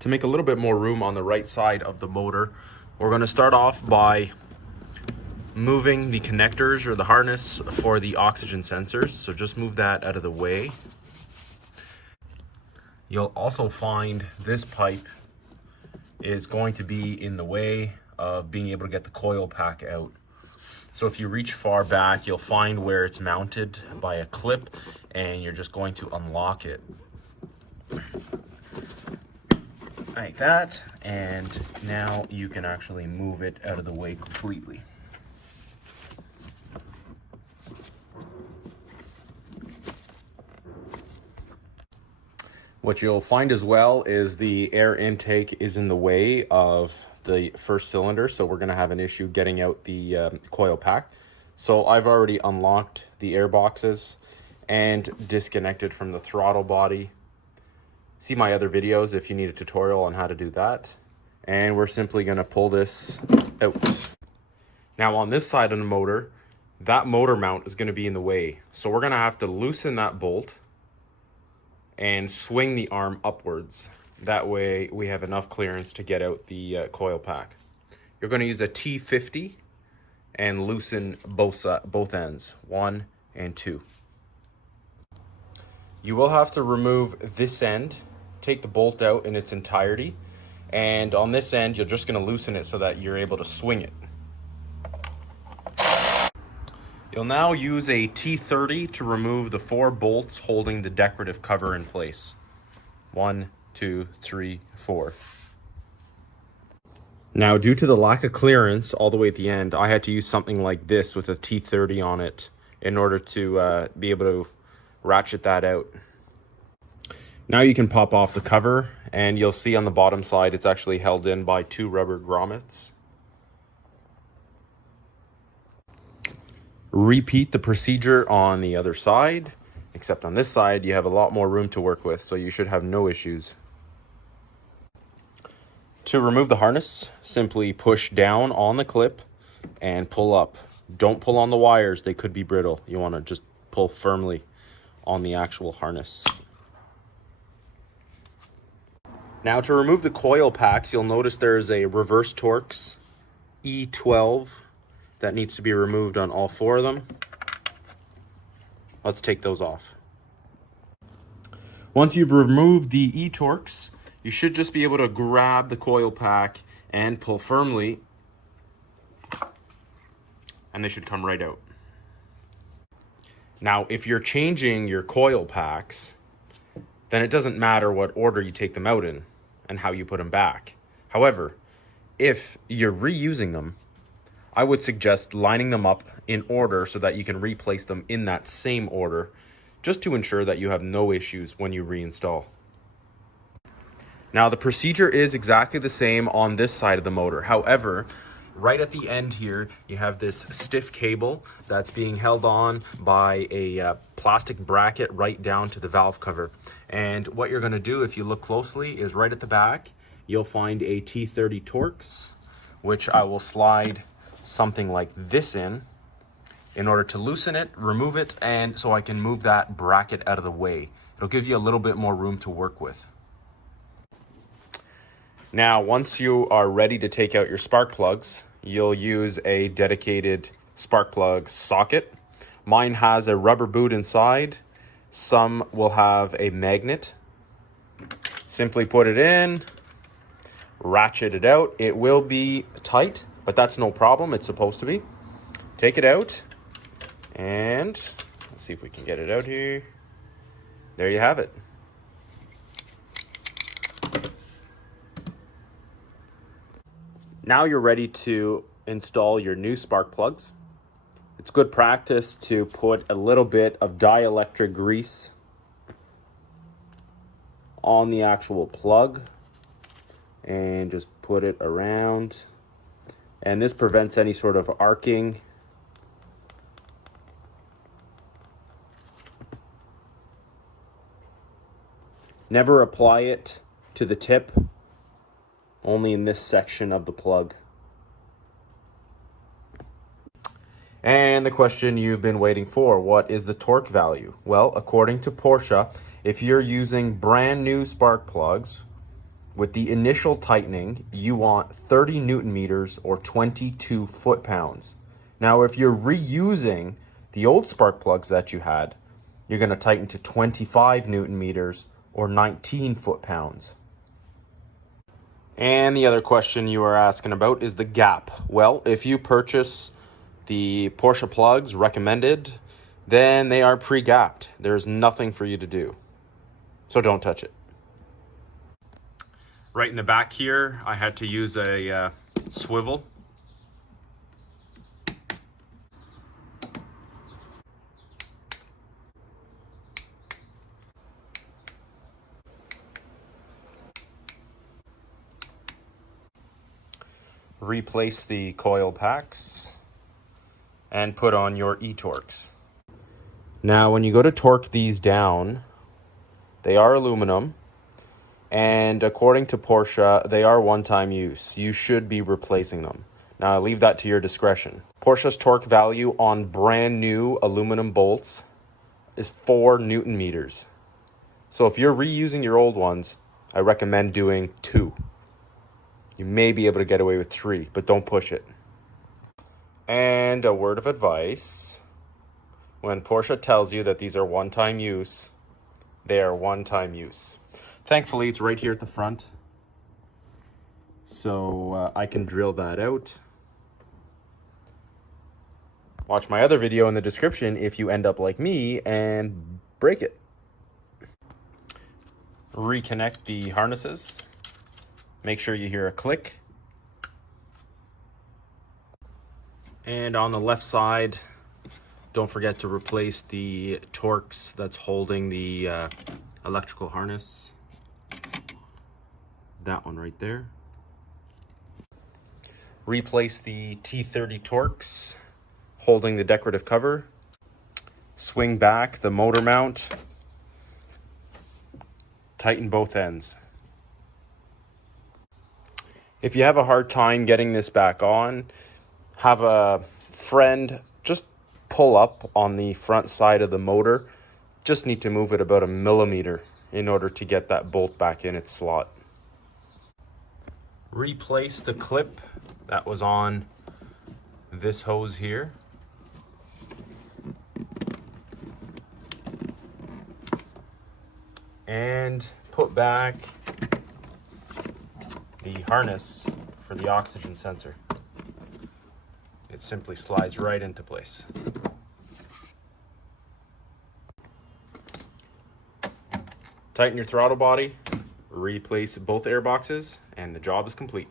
To make a little bit more room on the right side of the motor, we're going to start off by moving the connectors or the harness for the oxygen sensors. So just move that out of the way. You'll also find this pipe is going to be in the way of being able to get the coil pack out. So if you reach far back, you'll find where it's mounted by a clip, and you're just going to unlock it like that, and now you can actually move it out of the way completely. What you'll find as well is the air intake is in the way of the first cylinder, so we're going to have an issue getting out the coil pack. So I've already unlocked the air boxes and disconnected from the throttle body. See my other videos if you need a tutorial on how to do that. And we're simply going to pull this out. Now on this side of the motor, that motor mount is going to be in the way. So we're going to have to loosen that bolt and swing the arm upwards. That way we have enough clearance to get out the coil pack. You're going to use a T50 and loosen both ends, 1 and 2. You will have to remove this end, take the bolt out in its entirety, and on this end you're just going to loosen it so that you're able to swing it. You'll now use a T30 to remove the 4 bolts holding the decorative cover in place. 1, 2, 3, 4. Now, due to the lack of clearance all the way at the end, I had to use something like this with a T30 on it in order to be able to ratchet that out. Now you can pop off the cover, and you'll see on the bottom side it's actually held in by 2 rubber grommets. Repeat the procedure on the other side, except on this side you have a lot more room to work with, so you should have no issues. To remove the harness, simply push down on the clip and pull up. Don't pull on the wires, they could be brittle. You want to just pull firmly on the actual harness. Now to remove the coil packs, you'll notice there's a Reverse Torx E12 that needs to be removed on all 4 of them. Let's take those off. Once you've removed the E-Torx, you should just be able to grab the coil pack and pull firmly, and they should come right out. Now, if you're changing your coil packs, then it doesn't matter what order you take them out in and how you put them back. However, if you're reusing them, I would suggest lining them up in order so that you can replace them in that same order, just to ensure that you have no issues when you reinstall. Now the procedure is exactly the same on this side of the motor. However, right at the end here, you have this stiff cable that's being held on by a plastic bracket right down to the valve cover. And what you're going to do, if you look closely, is right at the back, you'll find a T30 Torx, which I will slide something like this in order to loosen it, remove it, and so I can move that bracket out of the way. It'll give you a little bit more room to work with. Now, once you are ready to take out your spark plugs, you'll use a dedicated spark plug socket. Mine has a rubber boot inside. Some will have a magnet. Simply put it in, ratchet it out. It will be tight, but that's no problem. It's supposed to be. Take it out, and let's see if we can get it out here. There you have it. Now you're ready to install your new spark plugs. It's good practice to put a little bit of dielectric grease on the actual plug and just put it around. And this prevents any sort of arcing. Never apply it to the tip, only in this section of the plug. And the question you've been waiting for, what is the torque value? Well, according to Porsche, if you're using brand new spark plugs with the initial tightening, you want 30 Newton meters or 22 foot-pounds. Now, if you're reusing the old spark plugs that you had, you're going to tighten to 25 Newton meters or 19 foot-pounds. And the other question you are asking about is the gap. Well, if you purchase the Porsche plugs recommended, then they are pre-gapped. There's nothing for you to do. So don't touch it. Right in the back here, I had to use a swivel. Replace the coil packs and put on your E-Torx. Now, when you go to torque these down, they are aluminum, and according to Porsche, they are one-time use. You should be replacing them. Now, I leave that to your discretion. Porsche's torque value on brand new aluminum bolts is 4 Newton meters. So if you're reusing your old ones, I recommend doing 2. You may be able to get away with 3, but don't push it. And a word of advice: when Porsche tells you that these are one-time use, they are one-time use. Thankfully, it's right here at the front, so I can drill that out. Watch my other video in the description if you end up like me and break it. Reconnect the harnesses. Make sure you hear a click. And on the left side, don't forget to replace the Torx that's holding the electrical harness. That one right there. Replace the T30 Torx holding the decorative cover. Swing back the motor mount. Tighten both ends. If you have a hard time getting this back on, have a friend just pull up on the front side of the motor. Just need to move it about 1 millimeter in order to get that bolt back in its slot. Replace the clip that was on this hose here. And put back the harness for the oxygen sensor. It simply slides right into place. Tighten your throttle body, replace both air boxes, and the job is complete.